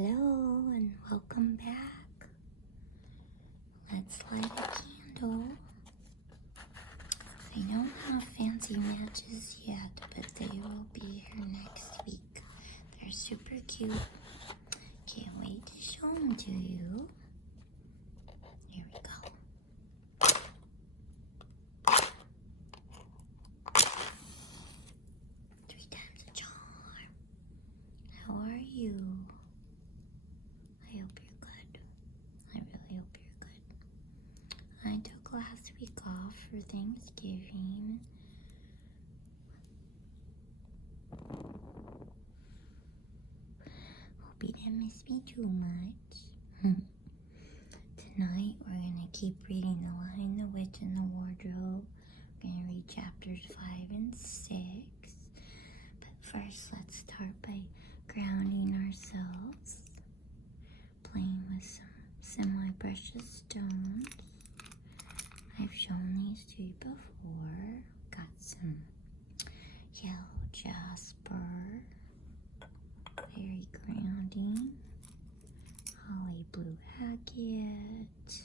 Hello and welcome back. Let's light a candle. I don't have fancy matches yet, but they will be here next week. They're super cute. Can't wait to show them to you. Here we go. 3 times a charm. How are you? I hope you're good. I really hope you're good. I took last week off for Thanksgiving. Hope you didn't miss me too much. Tonight we're going to keep reading The Lion, the Witch, and the Wardrobe. We're going to read chapters 5 and 6. But first, let's start by grounding ourselves. Playing with some semi-precious stones. I've shown these to you before. Got some yellow jasper. Very grounding. Holly blue agate.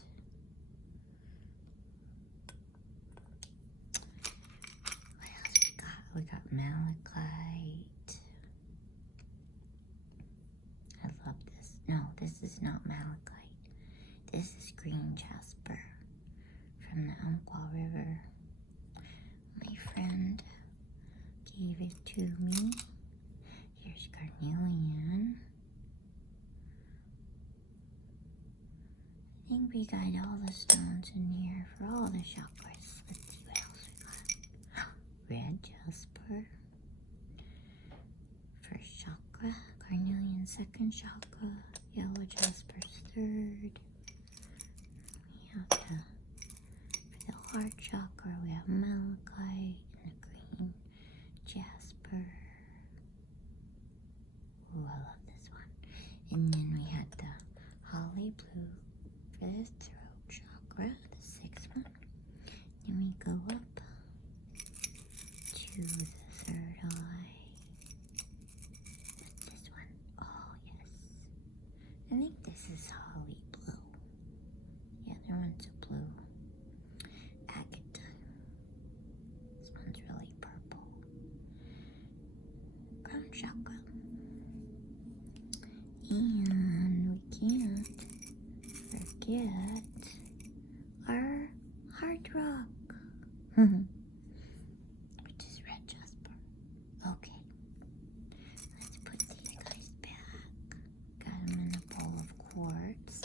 What else we got? We got malachite. I love this. No, this is not malachite. This is green jasper from the Umpqua River. My friend gave it to me. Here's carnelian. I think we got all the stones in here for all the chakras. Let's see what else we got. Red jasper. First chakra. Carnelian second chakra. Yellow jasper's third. We have for the heart chakra, we have malachite and a green jasper. Ooh, I love this one. And then we had the holly blue for the throat chakra, the 6th one. Then we go up to the 3rd eye. What's this one? Oh, yes. I think this is holly blue. Yeah, there one's a blue. Agate. This one's really purple. Crown chakra. And we can't forget our heart rock, which is red jasper. Okay, let's put these guys back. Got them in a bowl of quartz,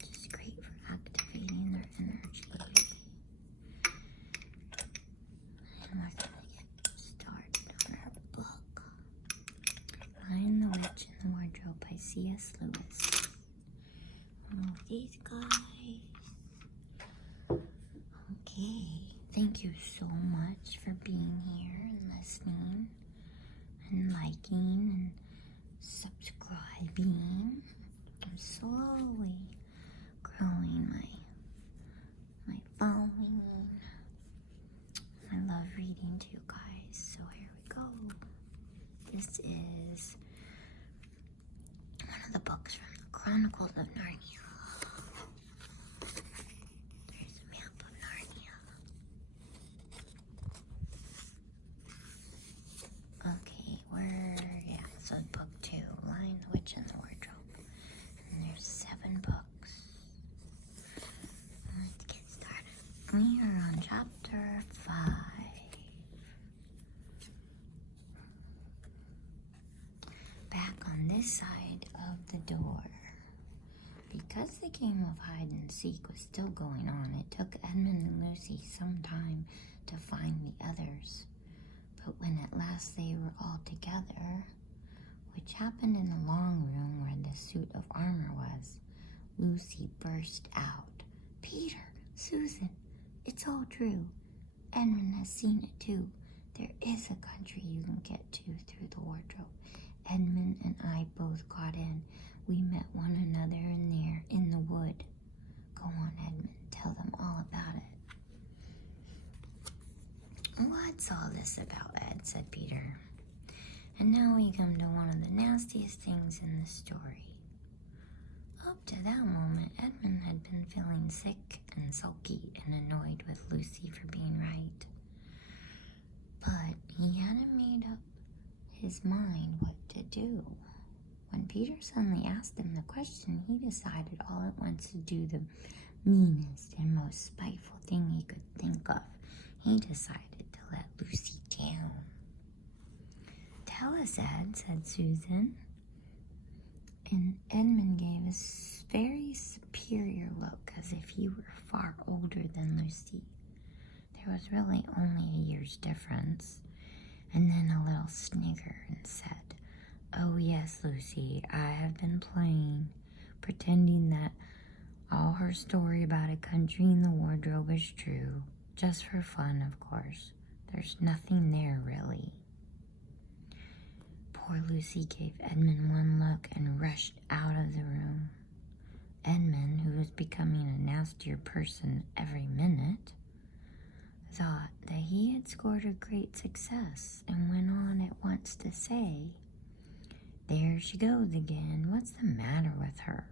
which is great for activating their energy. And we're gonna get started on our book. Lion, the Witch, and the Wardrobe by C.S. Lewis. Move these guys. Okay, thank you so much for being here and listening and liking and subscribing. I'm slowly growing my following. I love reading to you guys, so here we go. This is one of the books from the Chronicles of Narnia. There's a map of Narnia. Okay, so book 2, Lion, the Witch, and the Wardrobe. And there's 7 books. Let's get started. We are on chapter 5. Back on this side of the door. Because the game of hide and seek was still going on, it took Edmund and Lucy some time to find the others. But when at last they were all together, which happened in the long room where the suit of armor was, Lucy burst out, "Peter, Susan, it's all true. Edmund has seen it too. There is a country you can get to through the wardrobe. Edmund and I both got in. We met one another in there, in the wood." "Go on, Edmund, tell them all about it." "What's all this about, Ed?" said Peter. And now we come to one of the nastiest things in the story. Up to that moment, Edmund had been feeling sick and sulky and annoyed with Lucy for being right. But he hadn't made up his mind what to do. When Peter suddenly asked him the question, he decided all at once to do the meanest and most spiteful thing he could think of. He decided to let Lucy down. "Tell us, Ed," said Susan. And Edmund gave a very superior look, as if he were far older than Lucy. There was really only a year's difference. And then a little snigger and said, "Oh yes, Lucy, I have been playing, pretending that all her story about a country in the wardrobe is true, just for fun, of course. There's nothing there, really." Poor Lucy gave Edmund one look and rushed out of the room. Edmund, who was becoming a nastier person every minute, thought that he had scored a great success and went on at once to say, "There she goes again. What's the matter with her?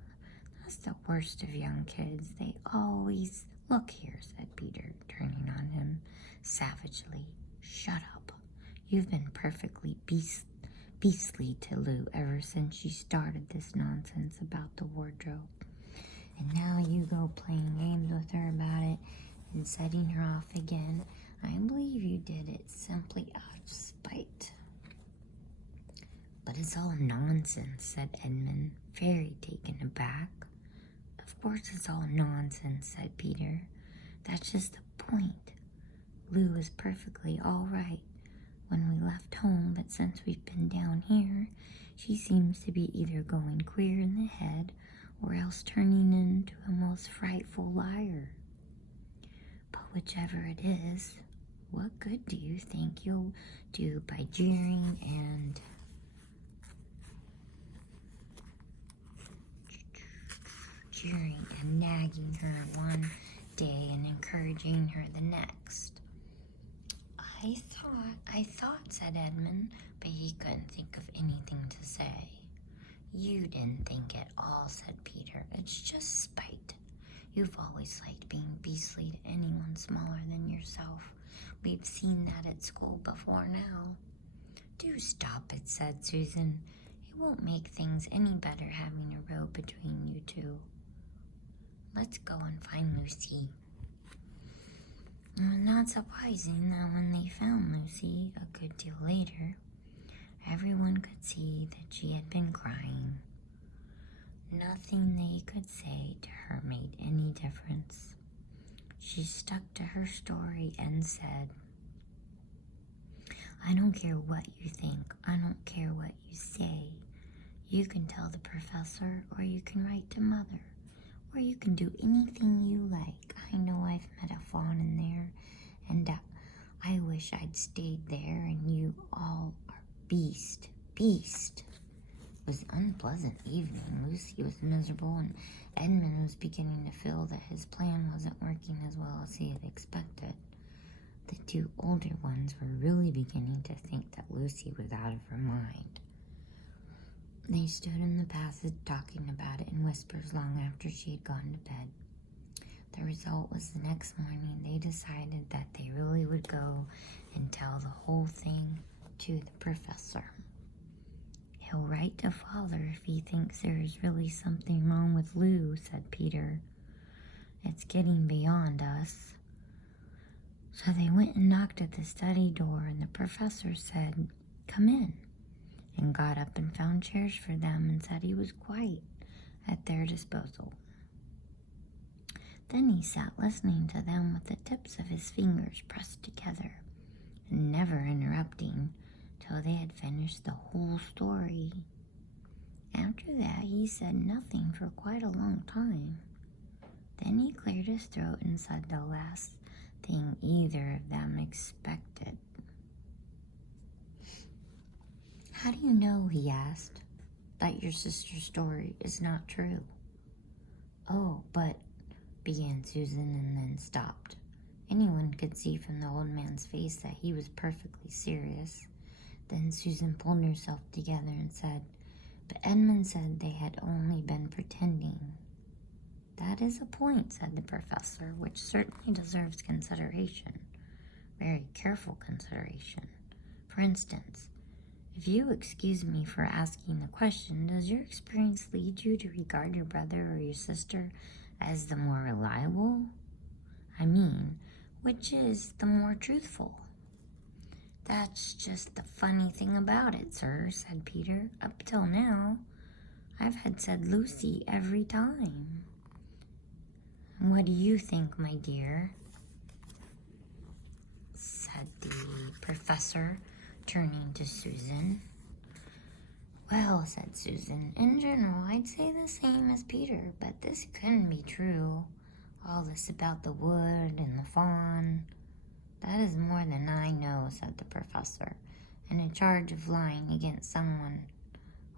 That's the worst of young kids. They always—" "Look here," said Peter, turning on him savagely. "Shut up. You've been perfectly beastly to Lou ever since she started this nonsense about the wardrobe. And now you go playing games with her about it and setting her off again. I believe you did it simply out of spite." "But it's all nonsense," said Edmund, very taken aback. "Of course it's all nonsense," said Peter. "That's just the point. Lou is perfectly all right when we left home, but since we've been down here, she seems to be either going queer in the head or else turning into a most frightful liar. But whichever it is, what good do you think you'll do by jeering and nagging her one day and encouraging her the next?" I thought, said Edmund, but he couldn't think of anything to say. "You didn't think at all," said Peter. "It's just spite. You've always liked being beastly to anyone smaller than yourself. We've seen that at school before now." "Do stop it," said Susan. "It won't make things any better having a row between you two. Let's go and find Lucy." It was not surprising that when they found Lucy a good deal later, everyone could see that she had been crying. Nothing they could say to her made any difference. She stuck to her story and said, "I don't care what you think. I don't care what you say. You can tell the professor, or you can write to Mother, or you can do anything you like. I know I've met a fawn in there, and I wish I'd stayed there, and you all are beast. It was an unpleasant evening. Lucy was miserable, and Edmund was beginning to feel that his plan wasn't working as well as he had expected. The two older ones were really beginning to think that Lucy was out of her mind. They stood in the passage talking about it in whispers long after she had gone to bed. The result was the next morning they decided that they really would go and tell the whole thing to the professor. "He'll write to Father if he thinks there is really something wrong with Lou," said Peter. "It's getting beyond us." So they went and knocked at the study door, and the professor said, "Come in," and got up and found chairs for them and said he was quite at their disposal. Then he sat listening to them with the tips of his fingers pressed together and never interrupting till they had finished the whole story. After that he said nothing for quite a long time. Then he cleared his throat and said the last thing either of them expected. "How do you know," he asked, "that your sister's story is not true?" "Oh, but," began Susan and then stopped. Anyone could see from the old man's face that he was perfectly serious. Then Susan pulled herself together and said, "But Edmund said they had only been pretending." "That is a point," said the professor, "which certainly deserves consideration. Very careful consideration. For instance, if you excuse me for asking the question, does your experience lead you to regard your brother or your sister as the more reliable? I mean, which is the more truthful?" "That's just the funny thing about it, sir," said Peter. "Up till now, I've had said Lucy every time." "What do you think, my dear?" said the professor, turning to Susan. "Well," said Susan, "in general, I'd say the same as Peter, but this couldn't be true. All this about the wood and the fawn." "That is more than I know," said the professor, "and a charge of lying against someone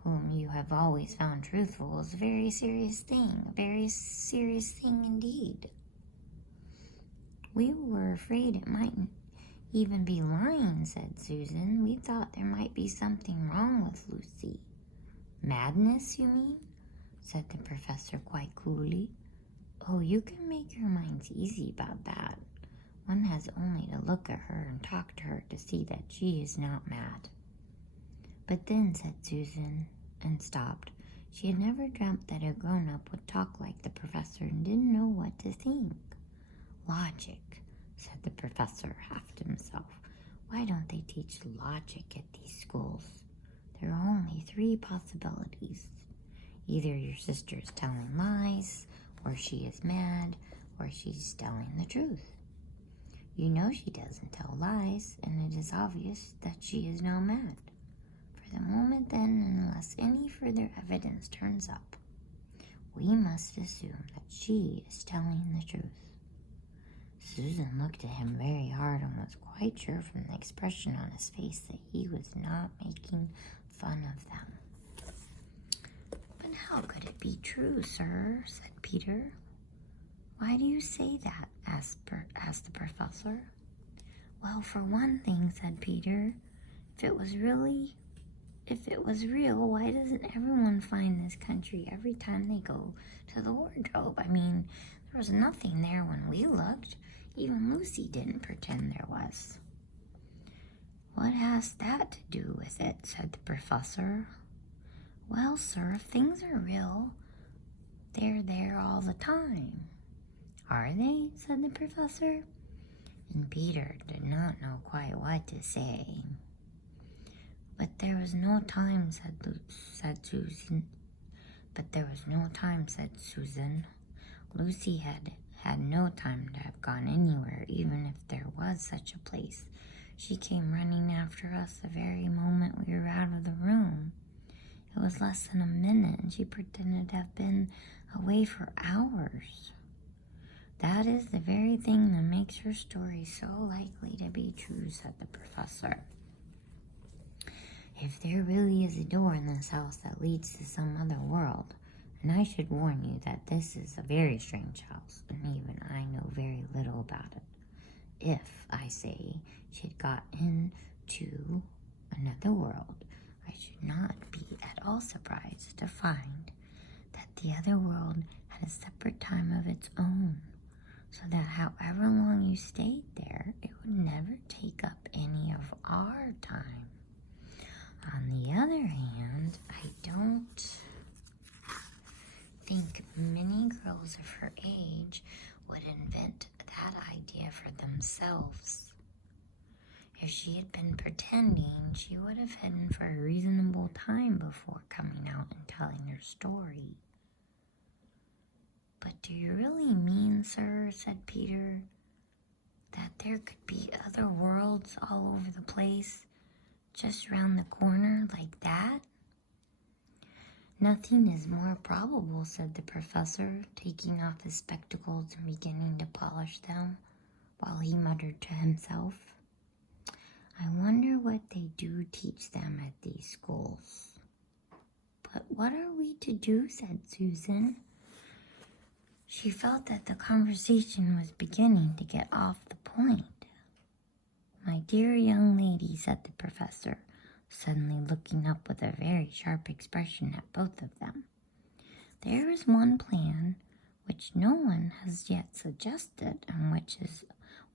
whom you have always found truthful is a very serious thing indeed." "We were afraid it mightn't even be lying," said Susan. "We thought there might be something wrong with Lucy." "Madness, you mean?" said the professor quite coolly. "Oh, you can make your minds easy about that. One has only to look at her and talk to her to see that she is not mad." "But then," said Susan, and stopped. She had never dreamt that a grown-up would talk like the professor and didn't know what to think. "Logic," said the professor, half to himself. "Why don't they teach logic at these schools? There are only 3 possibilities. Either your sister is telling lies, or she is mad, or she's telling the truth. You know she doesn't tell lies, and it is obvious that she is not mad. For the moment then, unless any further evidence turns up, we must assume that she is telling the truth." Susan looked at him very hard and was quite sure from the expression on his face that he was not making fun of them. "But how could it be true, sir?" said Peter. "Why do you say that?" asked the professor. "Well, for one thing," said Peter, if it was real, why doesn't everyone find this country every time they go to the wardrobe? I mean, there was nothing there when we looked. Even Lucy didn't pretend there was." "What has that to do with it?" said the professor. "Well, sir, if things are real, they're there all the time." "Are they?" said the professor. And Peter did not know quite what to say. "But there was no time," said Susan. "Lucy had no time to have gone anywhere, even if there was such a place. She came running after us the very moment we were out of the room. It was less than a minute, and she pretended to have been away for hours." "That is the very thing that makes her story so likely to be true," said the professor. "If there really is a door in this house that leads to some other world, and I should warn you that this is a very strange house, and even I know very little about it. If, I say, she had got into another world, I should not be at all surprised to find that the other world had a separate time of its own, so that however long you stayed there, it would never take up any of our time. On the other hand, I don't think many girls of her age would invent that idea for themselves. If she had been pretending, she would have hidden for a reasonable time before coming out and telling her story." "But do you really mean, sir," said Peter, "that there could be other worlds all over the place, just round the corner like that?" "Nothing is more probable," said the professor, taking off his spectacles and beginning to polish them, while he muttered to himself, "I wonder what they do teach them at these schools." "But what are we to do?" said Susan. She felt that the conversation was beginning to get off the point. "My dear young lady," said the professor, suddenly looking up with a very sharp expression at both of them. "There is one plan which no one has yet suggested, and which is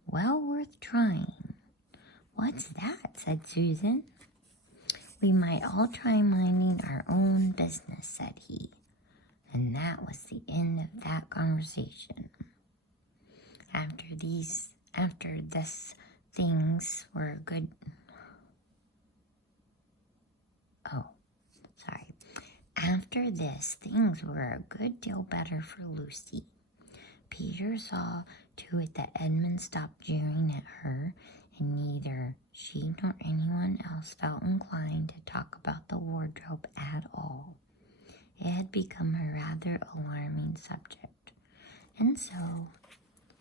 well worth trying." "What's that?" said Susan. "We might all try minding our own business," said he. And that was the end of that conversation. After this, things were good. After this, things were a good deal better for Lucy. Peter saw to it that Edmund stopped jeering at her, and neither she nor anyone else felt inclined to talk about the wardrobe at all. It had become a rather alarming subject, and so,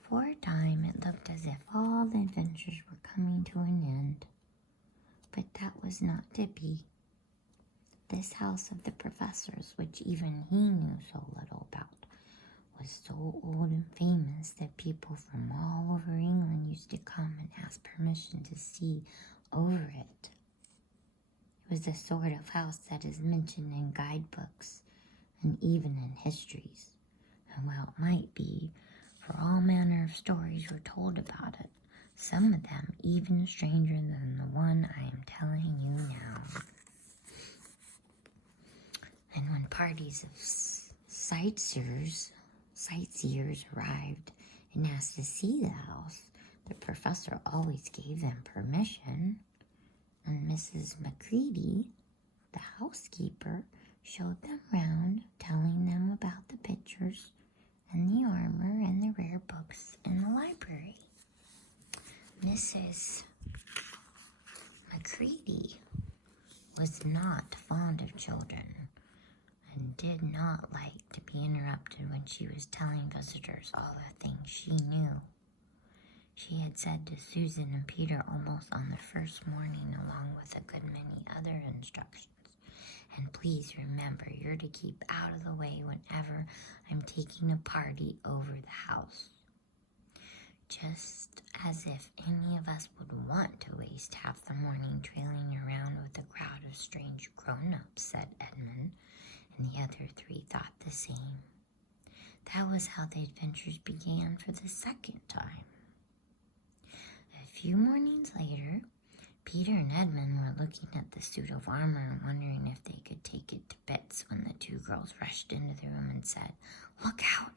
for a time, it looked as if all the adventures were coming to an end. But that was not to be. This house of the professor's, which even he knew so little about, was so old and famous that people from all over England used to come and ask permission to see over it. It was the sort of house that is mentioned in guidebooks and even in histories. And while it might be, for all manner of stories were told about it, some of them even stranger than the one I am telling you now. And when parties of sightseers arrived and asked to see the house, the professor always gave them permission, and Mrs. Macready, the housekeeper, showed them round, telling them about the pictures and the armor and the rare books in the library. Mrs. Macready was not fond of children, and did not like to be interrupted when she was telling visitors all the things she knew. She had said to Susan and Peter almost on the first morning, along with a good many other instructions, "And please remember, you're to keep out of the way whenever I'm taking a party over the house." "Just as if any of us would want to waste half the morning trailing around with a crowd of strange grown-ups," said Edmund. And the other three thought the same. That was how the adventures began for the second time. A few mornings later, Peter and Edmund were looking at the suit of armor and wondering if they could take it to bits when the two girls rushed into the room and said, "Look out!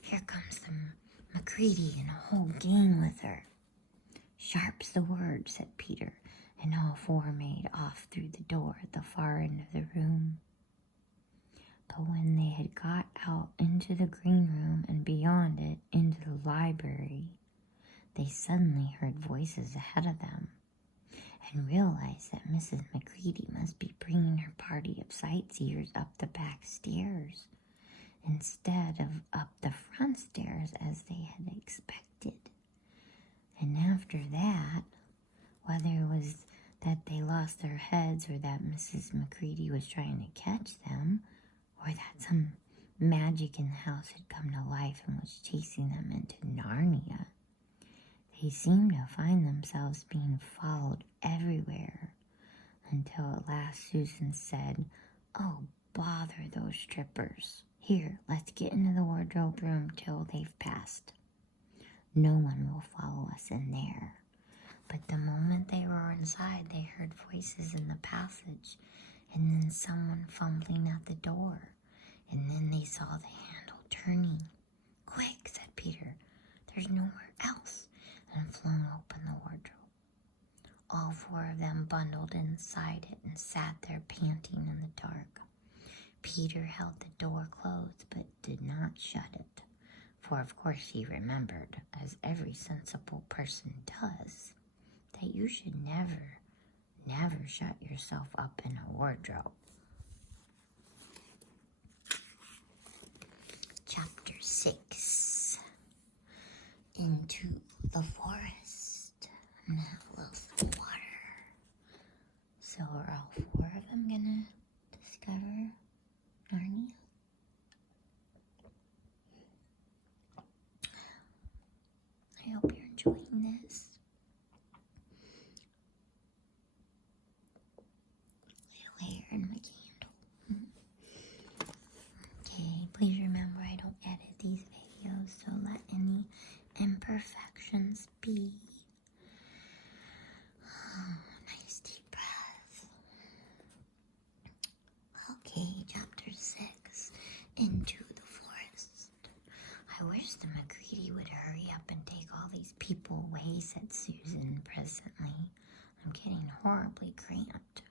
Here comes the Macready and a whole gang with her." "Sharp's the word," said Peter, and all four made off through the door at the far end of the room. But when they had got out into the green room and beyond it into the library, they suddenly heard voices ahead of them and realized that Mrs. Macready must be bringing her party of sightseers up the back stairs instead of up the front stairs as they had expected. And after that, whether it was that they lost their heads or that Mrs. Macready was trying to catch them, or that some magic in the house had come to life and was chasing them into Narnia, they seemed to find themselves being followed everywhere, until at last Susan said, "Oh, bother those strippers. Here, let's get into the wardrobe room till they've passed. No one will follow us in there." But the moment they were inside, they heard voices in the passage, and then someone fumbling at the door, and then they saw the handle turning. "Quick," said Peter, "there's nowhere else," and flung open the wardrobe. All four of them bundled inside it and sat there panting in the dark. Peter held the door closed but did not shut it, for of course he remembered, as every sensible person does, that you should never shut yourself up in a wardrobe. Chapter 6. Into the forest. I'm gonna have a little sip of water. So are all four of them gonna discover Narnia? I hope you're enjoying this. Okay, chapter 6, Into the Forest. I wish the McCready would hurry up and take all these people away, said Susan presently. I'm getting horribly cramped.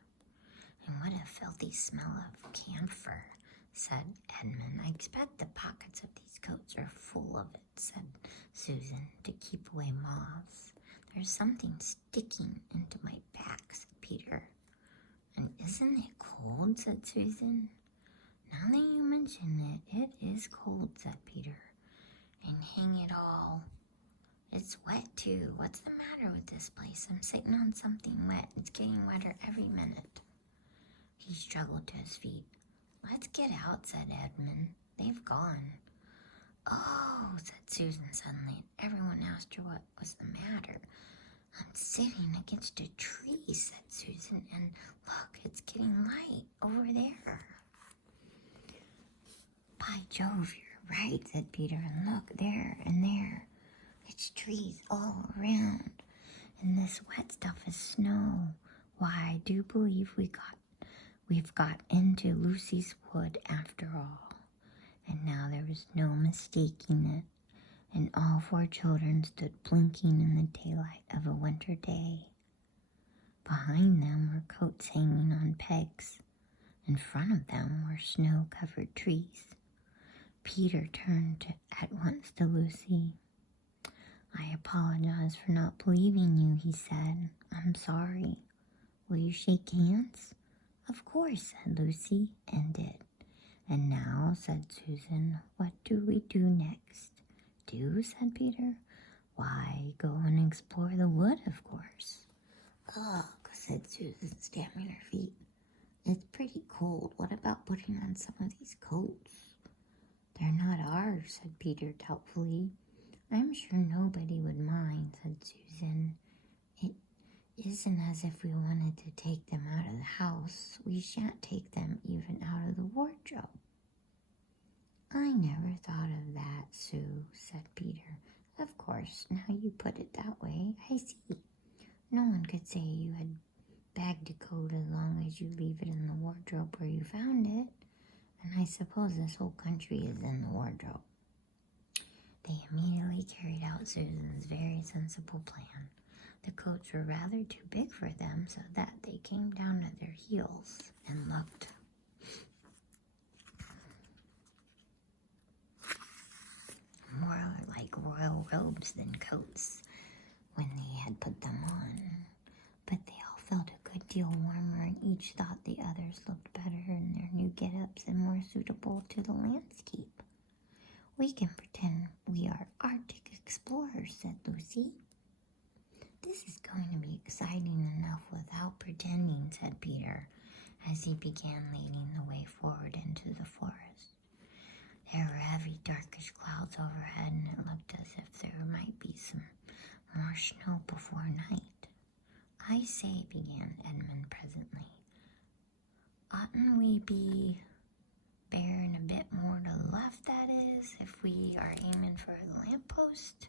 And what a filthy smell of camphor, said Edmund. I expect the pockets of these coats are full of it, said Susan, to keep away moths. There's something sticking into my back, said Peter. And isn't it cold, said Susan. Now that you mention it, it is cold, said Peter. And hang it all, it's wet too. What's the matter with this place? I'm sitting on something wet. It's getting wetter every minute. He struggled to his feet. Let's get out, said Edmund. They've gone. Oh, said Susan suddenly, and everyone asked her what was the matter. I'm sitting against a tree, said Susan, and look, it's getting light over there. By Jove, you're right, said Peter, and look, there and there. It's trees all around, and this wet stuff is snow. Why, I do believe we've got into Lucy's wood after all. And now there was no mistaking it, and all four children stood blinking in the daylight of a winter day. Behind them were coats hanging on pegs. In front of them were snow-covered trees. Peter turned at once to Lucy. I apologize for not believing you, he said. I'm sorry. Will you shake hands? Of course, said Lucy, and did. And now, said Susan, what do we do next? Do, said Peter. Why, go and explore the wood, of course. Ugh, said Susan, stamping her feet. It's pretty cold. What about putting on some of these coats? They're not ours, said Peter doubtfully. I'm sure nobody would mind, said Susan. It isn't as if we wanted to take them out of the house. We shan't take them even out of the wardrobe. I never thought of that, Sue, said Peter. Of course, now you put it that way, I see. No one could say you had bagged a coat as long as you leave it in the wardrobe where you found it. And I suppose this whole country is in the wardrobe. They immediately carried out Susan's very sensible plan. The coats were rather too big for them, so that they came down to their heels and looked more like royal robes than coats when they had put them on. But they all felt a good deal warmer, and each thought the others looked better in their new get-ups and more suitable to the landscape. We can pretend we are Arctic explorers, said Lucy. This is going to be exciting enough without pretending, said Peter, as he began leading the way forward into the forest. There were heavy, darkish clouds overhead, and it looked as if there might be some more snow before night. I say, began Edmund presently, oughtn't we be bearing a bit more to the left, that is, if we are aiming for the lamppost?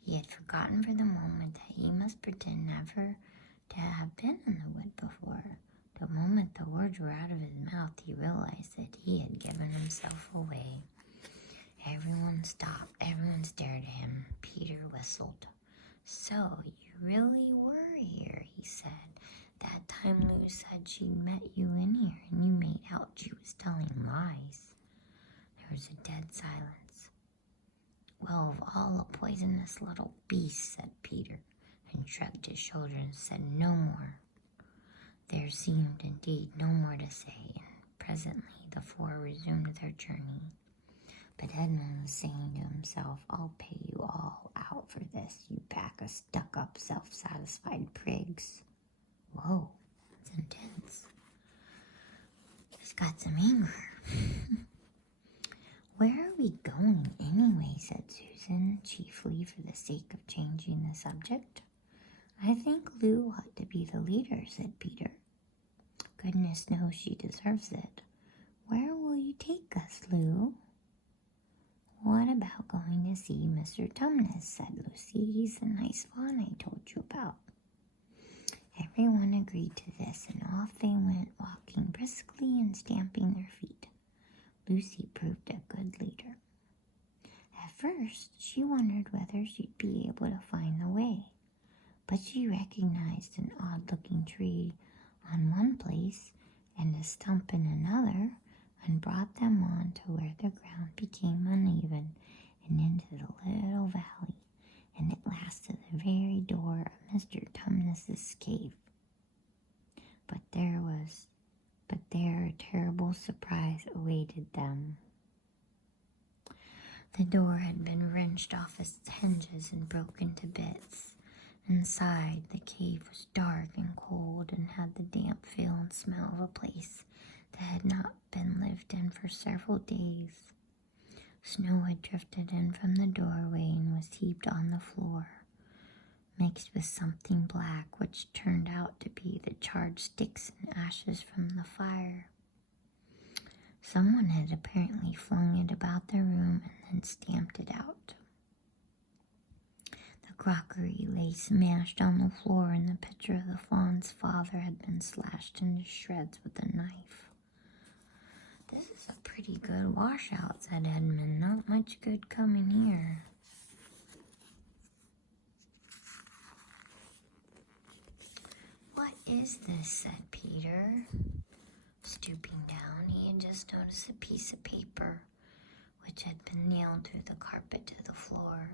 He had forgotten for the moment that he must pretend never to have been in the wood before. The moment the words were out of his mouth, he realized that he had given himself away. Everyone stopped. Everyone stared at him. Peter whistled. So, you really were here, he said. That time Lou said she'd met you in here, and you made out she was telling lies. There was a dead silence. Well, of all the poisonous little beasts, said Peter, and shrugged his shoulders and said no more. There seemed indeed no more to say, and presently the four resumed their journey. But Edmund was saying to himself, I'll pay you all out for this, you pack of stuck-up, self-satisfied prigs. Whoa, that's intense. It's got some anger. Where are we going anyway, said Susan, chiefly for the sake of changing the subject. I think Lou ought to be the leader, said Peter. Goodness knows she deserves it. Where will you take us, Lou? What about going to see Mr. Tumnus, said Lucy. He's the nice fawn I told you about. Everyone agreed to this, and off they went, walking briskly and stamping their feet. Lucy proved a good leader. At first, she wondered whether she'd be able to find the way, but she recognized an odd-looking tree on one place and a stump in another, and brought them on to where the ground became uneven and into the little valley, and at last to the very door of Mr. Tumnus's cave. But there a terrible surprise awaited them. The door had been wrenched off its hinges and broken to bits. Inside, the cave was dark and cold and had the damp feel and smell of a place that had not been lived in for several days. Snow had drifted in from the doorway and was heaped on the floor, mixed with something black, which turned out to be the charred sticks and ashes from the fire. Someone had apparently flung it about the room and then stamped it out. The crockery lay smashed on the floor, and the picture of the fawn's father had been slashed into shreds with a knife. "This is a pretty good washout," said Edmund. "Not much good coming here." "What is this?" said Peter. Stooping down, he had just noticed a piece of paper which had been nailed through the carpet to the floor.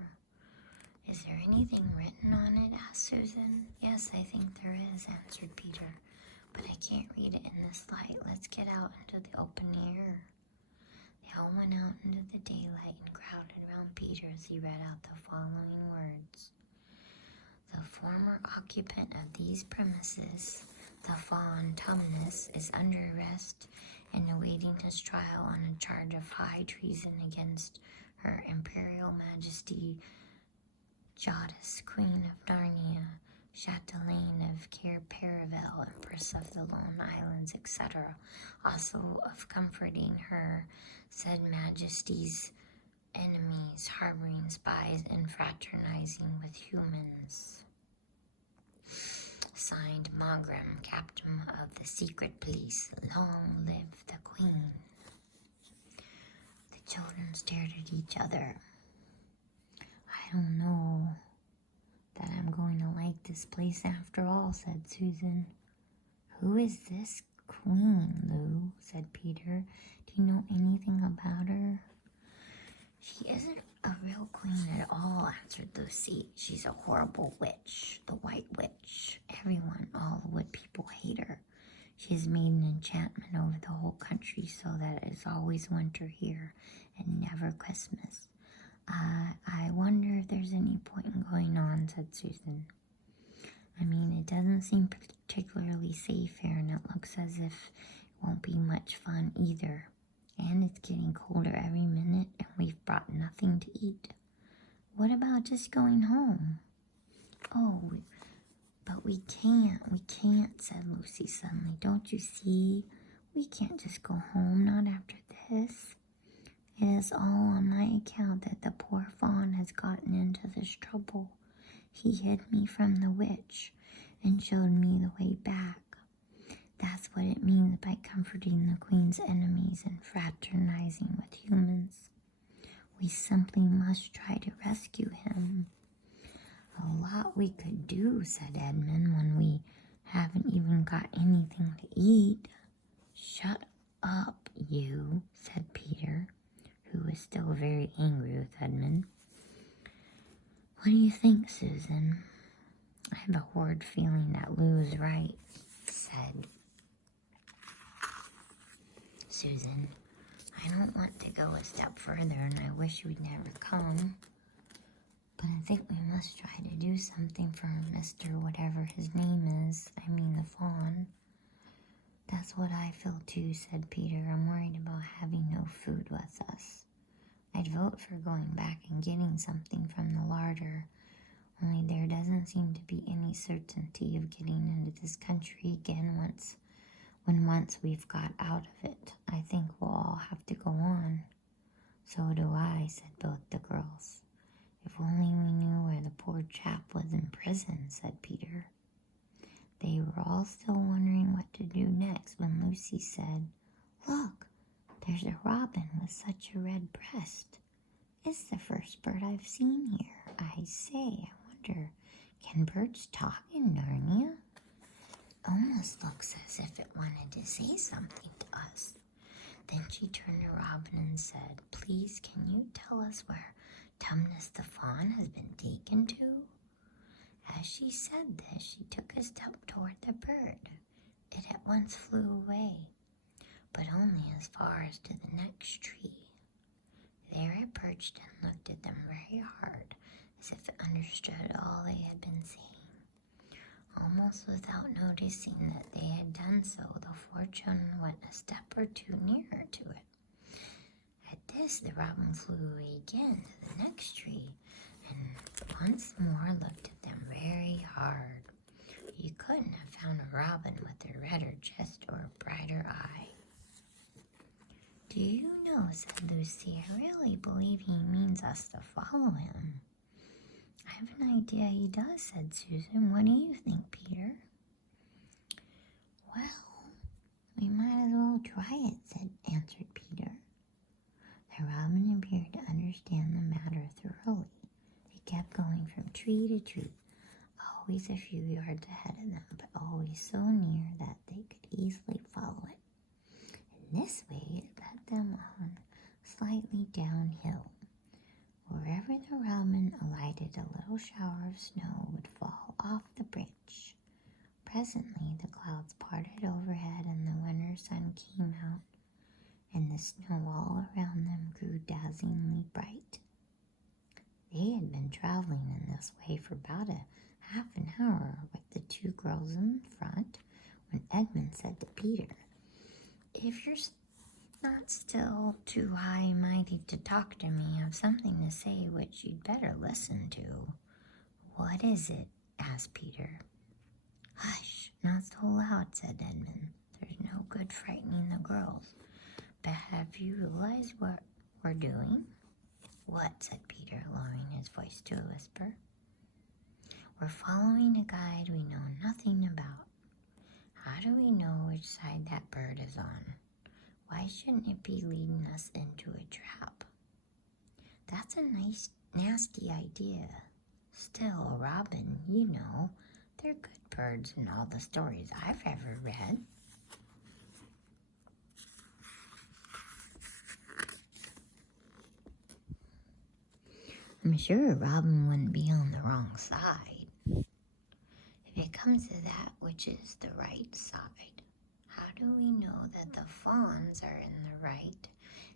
"Is there anything written on it?" asked Susan. "Yes, I think there is," answered Peter, "but I can't read it in this light. Let's get out into the open air." They all went out into the daylight and crowded around Peter as he read out the following words. "The former occupant of these premises, the fawn Tumnus, is under arrest and awaiting his trial on a charge of high treason against Her Imperial Majesty Jadis, Queen of Narnia, Chatelaine of Cair Paravel, Empress of the Lone Islands, etc., also of comforting her said Majesty's enemies, harboring spies, and fraternizing with humans. Signed, Magram, Captain of the Secret Police. Long live the Queen." The children stared at each other. "I don't know that I'm going to like this place after all," said Susan. "Who is this Queen, Lou?" said Peter. "Do you know anything about her?" "She isn't a real queen at all," answered Lucy. "She's a horrible witch, the White Witch. Everyone, all the wood people, hate her. She has made an enchantment over the whole country so that it is always winter here and never Christmas. I wonder if there's any point in going on," said Susan. "I mean, it doesn't seem particularly safe here, and it looks as if it won't be much fun either. And it's getting colder every minute, and we've brought nothing to eat. What about just going home?" "Oh, but we can't, said Lucy suddenly. "Don't you see? We can't just go home, not after this. It is all on my account that the poor fawn has gotten into this trouble. He hid me from the witch and showed me the way back. That's what it means by comforting the Queen's enemies and fraternizing with humans. We simply must try to rescue him." "A lot we could do," said Edmund, "when we haven't even got anything to eat." "Shut up, you," said Peter, who was still very angry with Edmund. "What do you think, Susan?" "I have a horrid feeling that Lou's right," said Susan. "I don't want to go a step further, and I wish we'd never come. But I think we must try to do something for Mr. whatever his name is. I mean the fawn." "That's what I feel too," said Peter. "I'm worried about having no food with us. I'd vote for going back and getting something from the larder, only there doesn't seem to be any certainty of getting into this country again once we've got out of it. I think we'll all have to go on." "So do I," said both the girls. "If only we knew where the poor chap was in prison," said Peter. They were all still wondering what to do next when Lucy said, "Look, there's a robin with such a red breast. It's the first bird I've seen here. I say, I wonder, can birds talk in Narnia? It almost looks as if it wanted to say something to us." Then she turned to Robin and said, "Please, can you tell us where Tumnus the fawn has been taken to?" As she said this, she took a step toward the bird. It at once flew away, but only as far as to the next tree. There it perched and looked at them very hard, as if it understood all they had been saying. Almost without noticing that they had done so, the four children went a step or two nearer to it. At this, the robin flew away again to the next tree, and once more looked at them very hard. You couldn't have found a robin with a redder chest or a brighter eye. "Do you know," said Lucy, "I really believe he means us to follow him." "I have an idea he does," said Susan. "What do you think, Peter?" "Well, we might as well try it," answered Peter. The robin appeared to understand the matter thoroughly. It kept going from tree to tree, always a few yards ahead of them, but always so near that they could easily follow it. In this way, it led them on slightly downhill. Wherever the robin alighted, a little shower of snow would fall off the branch. Presently, the clouds parted overhead and the winter sun came out, and the snow all around them grew dazzlingly bright. They had been traveling in this way for about a half an hour with the two girls in front when Edmund said to Peter, "If you're not still too high-minded to talk to me, I have something to say which you'd better listen to." "What is it?" asked Peter. "Hush, not so loud," said Edmund. "There's no good frightening the girls. But have you realized what we're doing?" "What?" said Peter, lowering his voice to a whisper. "We're following a guide we know nothing about. How do we know which side that bird is on? Why shouldn't it be leading us into a trap?" "That's a nice, nasty idea. Still, a robin, you know, they're good birds in all the stories I've ever read." "I'm sure a robin wouldn't be on the wrong side. If it comes to that, which is the right side? How do we know that the fawns are in the right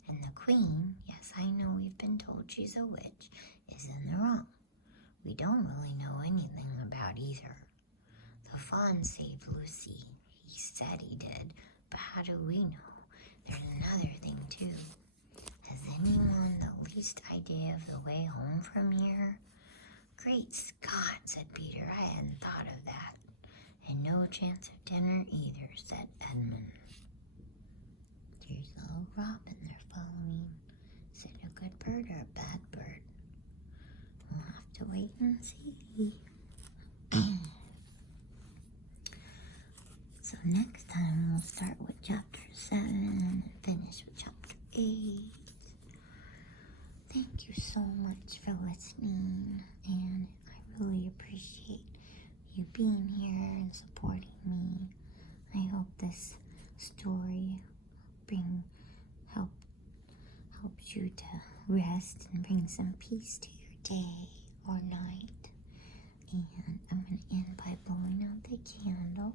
and the queen, yes, I know we've been told she's a witch, is in the wrong? We don't really know anything about either. The fawn saved Lucy. He said he did, but how do we know? There's another thing too. Has anyone the least idea of the way home from here?" "Great Scott," said Peter, "I hadn't thought of that. And no chance of dinner either," said Edmund. "There's a little robin they're following. Is it a good bird or a bad bird? We'll have to wait and see." So next time we'll start with chapter 7 and finish with chapter 8. Thank you so much for listening, and I really appreciate you being here and supporting me. I hope this story helps you to rest and bring some peace to your day or night. And I'm going to end by blowing out the candle.